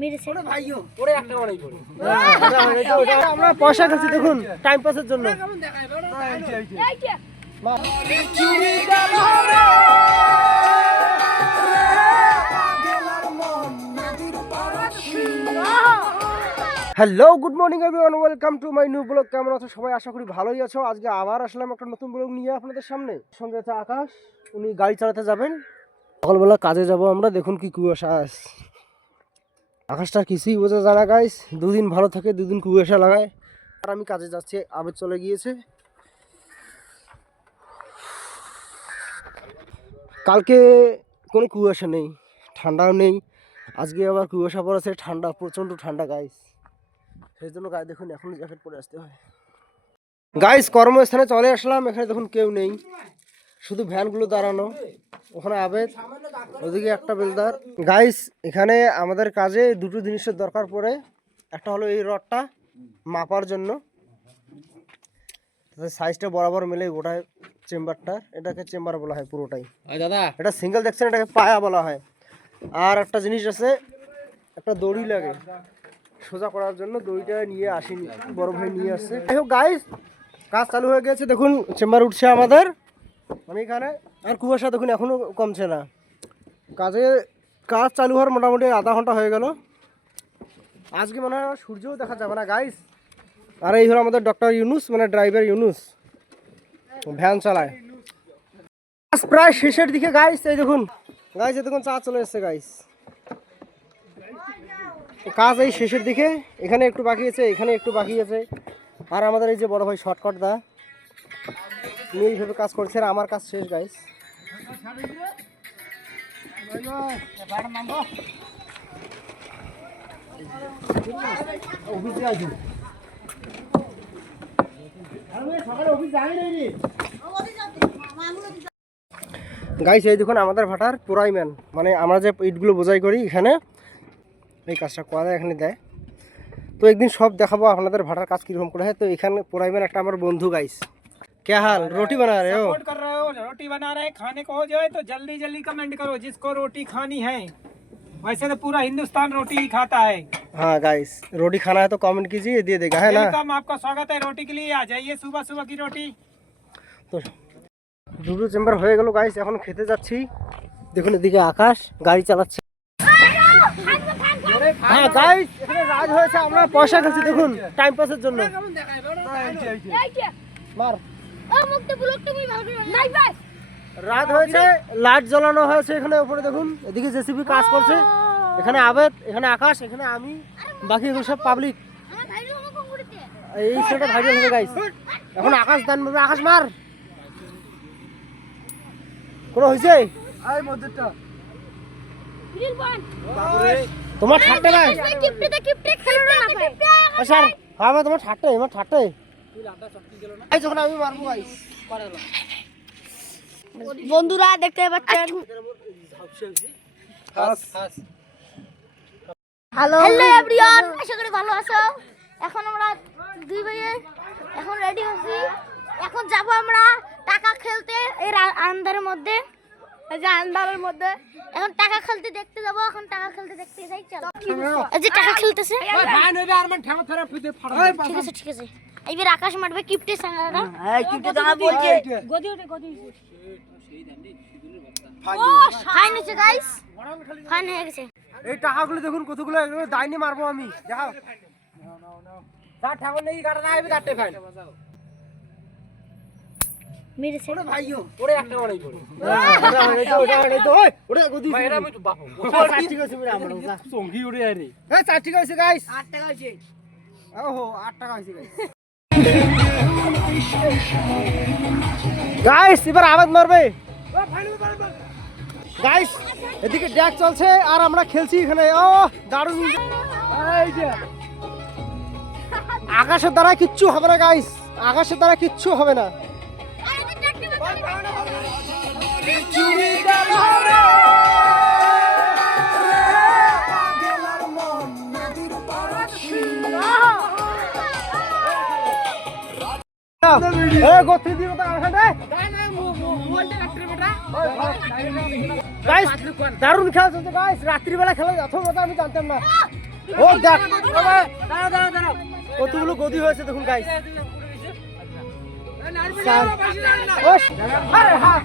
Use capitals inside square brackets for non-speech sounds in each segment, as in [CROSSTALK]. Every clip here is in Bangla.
মেরেছে। আমরা পয়সা খেলছি দেখুন টাইম পাসের জন্য। Hello good morning everyone welcome to my new blog কেমন আছো? সবাই আশা করি ভালোই আছো। আজকে আবার আসলাম একটা নতুন ব্লগ নিয়ে আপনাদের সামনে। সঙ্গে আছে আকাশ উনি গাড়ি চালাতে যাবেন। সকালবেলা কাজে যাব আমরা দেখুন কি কুয়াশা আস আকাশটা কিছুই বোঝা যায় না গাইস দুদিন ভালো থাকে, দুদিন কুয়াশা লাগায়। আর আমি কাজে যাচ্ছি আবেদ চলে গিয়েছে। কালকে কোনো কুয়াশা নেই, ঠান্ডাও নেই। আজকে আবার কুয়াশা পড়েছে, ঠান্ডা, প্রচণ্ড ঠান্ডা গাইস সেই জন্য গায়ে দেখুন, এখন জ্যাকেট পরে আসতে হয়। গাইস কর্মস্থানে চলে আসলাম, এখানে দেখুন কেউ নেই। শুধু ভ্যানগুলো দাঁড়ানো। ওখানে আবেদ ওদিকে একটা বেলদার। গাইস এখানে আমাদের কাজে দুটো জিনিসের দরকার পড়ে। একটা হলো এই রডটা মাপার জন্য। সাইজটা বরাবর মিলে গোটায় চেম্বারটা। এটাকে চেম্বার বলা হয় পুরোটাই। দাদা। এটা সিঙ্গেল দেখছেন? এটাকে পায়া বলা হয়। আর একটা জিনিস আছে একটা দড়ি লাগে। সোজা করার জন্য দড়িটা নিয়ে আসিনি বড় ভাই নিয়ে আসছে। যাই হোক গাইস কাজ চালু হয়ে গেছে। দেখুন চেম্বার উঠছে আমাদের। আমি এখানে আর কুয়াশা দেখুন এখনও কমছে না। কাজে কাজ চালু হওয়ার মোটামুটি আধা ঘণ্টা হয়ে গেল। আজকে মনে হয় সূর্যও দেখা যাবে না গাইস আর এই হলো আমাদের ডক্টর ইউনুস মানে ড্রাইভার ইউনুস। ভ্যান চালায়। প্রায় শেষের দিকে গাইস এই দেখুন। গাইস দেখুন, চা চলে এসছে গাইস কাজ এই শেষের দিকে, এখানে একটু বাকি আছে, এখানে একটু বাকি আছে। আর আমাদের এই যে বড় ভাই শর্টকাট দা। উনি এইভাবে কাজ করছে আর আমার কাজ শেষ গাইস গাইস এই দেখুন, আমাদের ভাটার পুরাইম্যান মানে আমরা যে ইটগুলো বোঝাই করি এখানে, এই কাজটা করা যায়, এখানে দেয়। তো একদিন সব দেখাবো আপনাদের ভাটার কাজ কীরকম করে। হয় তো এখানে পুরাইম্যান একটা আমার বন্ধু গাইস क्या हाल रोटी बना रहे हो सपोर्ट कर रहे हो रोटी बना रहे खाने को हो जाए तो जल्दी जल्दी कमेंट करो जिसको रोटी खानी है वैसे तो पूरा हिंदुस्तान रोटी ही खाता है हाँ गाइस रोटी खाना है तो कमेंट कीजिए दे देगा है ना वेलकम आपका स्वागत है रोटी के लिए आ जाइए सुबह सुबह की रोटी তো দুটো চেম্বার হয়ে গেল গাইস এখন খেতে যাচ্ছি দেখুন এদিকে আকাশ গাড়ি চালাচ্ছে হ্যাঁ গাইস এখানে রাজ হয়েছে আমরা পয়সা খেলছি দেখুন টাইম পাসের জন্য মার রাত হয়েছে লাইট জ্বালানো হয়েছে এখানে উপরে দেখুন এদিকে জেসিবি কাজ করছে। এখানে আবেদ এখানে আকাশ এখানে আমি বাকি এগুলো সব পাবলিক এই সেটা ভাইরাল হবে গাইস এখন আকাশ দান মারবে আকাশ মার। কোনো হয়েছে? তোমার ঠাট্টা না ভাই স্যার হ্যাঁ তোমার ঠাট্টা আমার ঠাট্টা যখন আমি মারবো গাইস বন্ধুরা দেখতে পাচ্ছেন? হ্যালো হ্যালো এভরিওয়ান আশা করি ভালো আছো। এখন আমরা দুই ভাইয়ে এখন রেডি হচ্ছি এখন যাব আমরা টাকা খেলতে এই আন্ধারের মধ্যে। এই যে আন্ধারের মধ্যে। এখন টাকা খেলতে দেখতে যাব। এখন টাকা খেলতে দেখতে যাই চলো। এই যে টাকা খেলতেছে। ঠিক আছে ঠিক আছে। এইবার আকাশ মারবে কিপটে সাঙ্গারা ফাইন হয়েছে গাইস ফাইন হয়ে গেছে এই টাকাগুলো দেখুন কতগুলো এগুলো দাইনি মারবো আমি দেখাও তার ঠাকুর নেই কাটা না তারটে ফাইন মেরেছে ভাইও ওরে একটা বানাই পড়ে ওটা ওটা ওটা ওটা গদি ভাইরা আমি তো বাপু চারটি কইছে বিরা আমরা সঙ্গি উড়ে আরে এই চারটি কইছে গাইস 8 টাকা হইছে ওহো 8 টাকা হইছে গাইস গাইস এবার আবাদ মারবে। গাইস এদিকে ড্যাক চলছে, আর আমরা খেলছি এখানে। ও দারুণ। এই যে। আকাশের দ্বারা কিচ্ছু হবে না গাইস আকাশের দ্বারা কিচ্ছু হবে না। দারুণ খেলা চলছে গাইস রাত্রিবেলা খেলা যত মজা আমি জানতাম না ও দেখ কতগুলো গদি হয়েছে দেখুন গাইস মারো মারো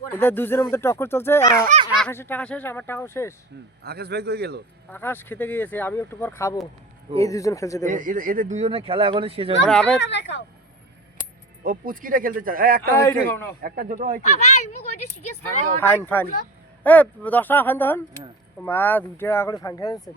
এদের দুজনের মধ্যে টক্কর চলছে [LAUGHS] আকাশের টাকা শেষ আমার টাকাও শেষ। আকাশ ভাই কই গেল। আকাশ খেতে গিয়েছে আমি একটু পর খাব। এই দুজন খেলছে দেখো এদের দুজনের খেলা এখনও শেষ আমরা আবার ও পুচকিটা খেলতে চায়। একটা হয়েছে। একটা ছোট হয়েছে। ভাই মুখ ওইটা শিখেছ ফাইন ফাইন। এ দশ টাকা ফাইন তখন। মা দুই টাকা করে ফাইন দিব।